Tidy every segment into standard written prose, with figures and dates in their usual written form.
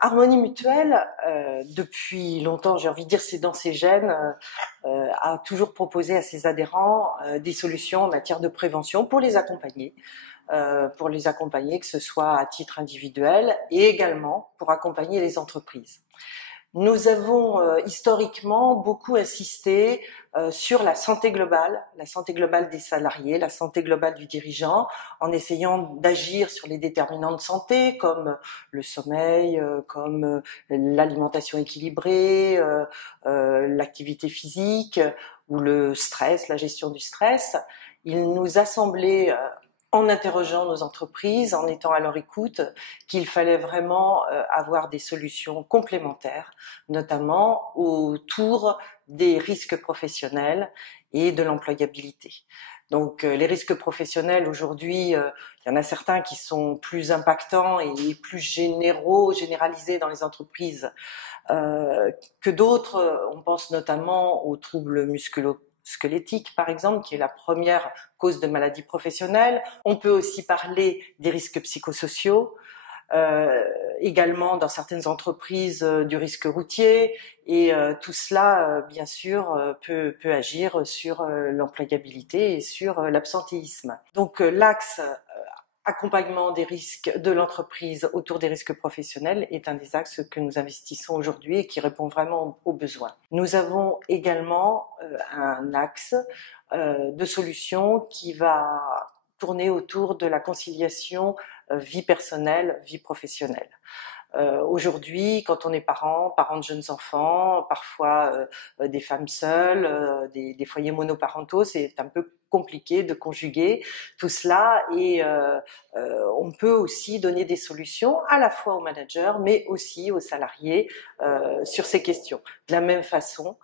Harmonie Mutuelle, depuis longtemps, j'ai envie de dire, c'est dans ses gènes, a toujours proposé à ses adhérents des solutions en matière de prévention pour les accompagner. Que ce soit à titre individuel et également pour accompagner les entreprises. Nous avons historiquement beaucoup insisté sur la santé globale des salariés, la santé globale du dirigeant, en essayant d'agir sur les déterminants de santé comme le sommeil, comme l'alimentation équilibrée, l'activité physique ou le stress, la gestion du stress. Il nous a semblé en interrogeant nos entreprises, en étant à leur écoute, qu'il fallait vraiment avoir des solutions complémentaires, notamment autour des risques professionnels et de l'employabilité. Donc les risques professionnels aujourd'hui, il y en a certains qui sont plus impactants et plus généralisés dans les entreprises que d'autres. On pense notamment aux troubles musculo-squelettique par exemple, qui est la première cause de maladie professionnelle. On peut aussi parler des risques psychosociaux, également dans certaines entreprises du risque routier, et tout cela bien sûr peut agir sur l'employabilité et sur l'absentéisme. Donc l'axe accompagnement des risques de l'entreprise autour des risques professionnels est un des axes que nous investissons aujourd'hui et qui répond vraiment aux besoins. Nous avons également un axe de solution qui va tourner autour de la conciliation vie personnelle, vie professionnelle. Aujourd'hui, quand on est parent de jeunes enfants, parfois des femmes seules, des foyers monoparentaux, c'est un peu compliqué de conjuguer tout cela, et on peut aussi donner des solutions à la fois aux managers mais aussi aux salariés sur ces questions. De la même façon,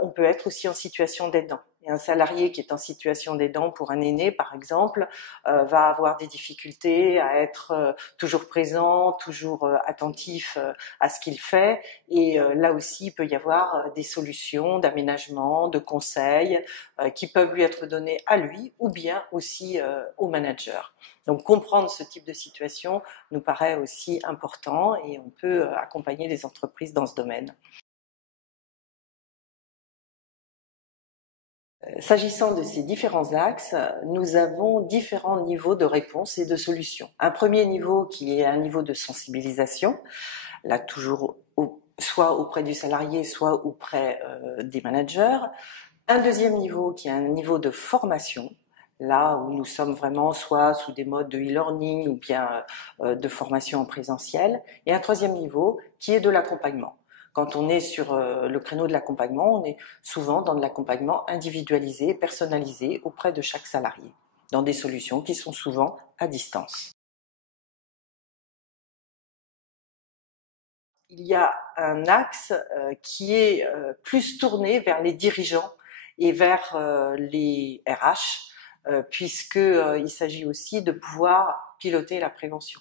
on peut être aussi en situation d'aidant. Et un salarié qui est en situation d'aidant pour un aîné, par exemple, va avoir des difficultés à être toujours présent, toujours attentif à ce qu'il fait. Et là aussi, il peut y avoir des solutions d'aménagement, de conseils qui peuvent lui être données à lui ou bien aussi au manager. Donc comprendre ce type de situation nous paraît aussi important et on peut accompagner les entreprises dans ce domaine. S'agissant de ces différents axes, nous avons différents niveaux de réponse et de solutions. Un premier niveau qui est un niveau de sensibilisation, là toujours soit auprès du salarié, soit auprès des managers. Un deuxième niveau qui est un niveau de formation, là où nous sommes vraiment soit sous des modes de e-learning ou bien de formation en présentiel. Et un troisième niveau qui est de l'accompagnement. Quand on est sur le créneau de l'accompagnement, on est souvent dans de l'accompagnement individualisé, personnalisé auprès de chaque salarié, dans des solutions qui sont souvent à distance. Il y a un axe qui est plus tourné vers les dirigeants et vers les RH, puisqu'il s'agit aussi de pouvoir piloter la prévention,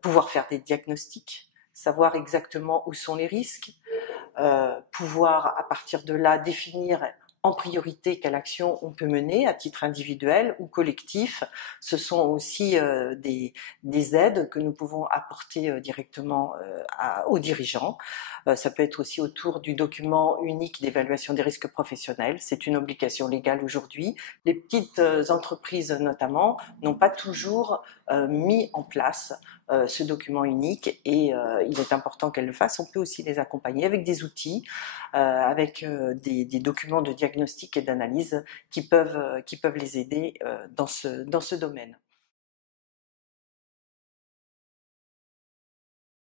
pouvoir faire des diagnostics, savoir exactement où sont les risques, pouvoir à partir de là définir en priorité quelle action on peut mener à titre individuel ou collectif. Ce sont aussi des aides que nous pouvons apporter directement aux dirigeants. Ça peut être aussi autour du document unique d'évaluation des risques professionnels. C'est une obligation légale aujourd'hui. Les petites entreprises notamment n'ont pas toujours mis en place ce document unique, et il est important qu'elles le fassent. On peut aussi les accompagner avec des outils, avec des documents de diagnostic et d'analyse qui peuvent les aider dans ce domaine.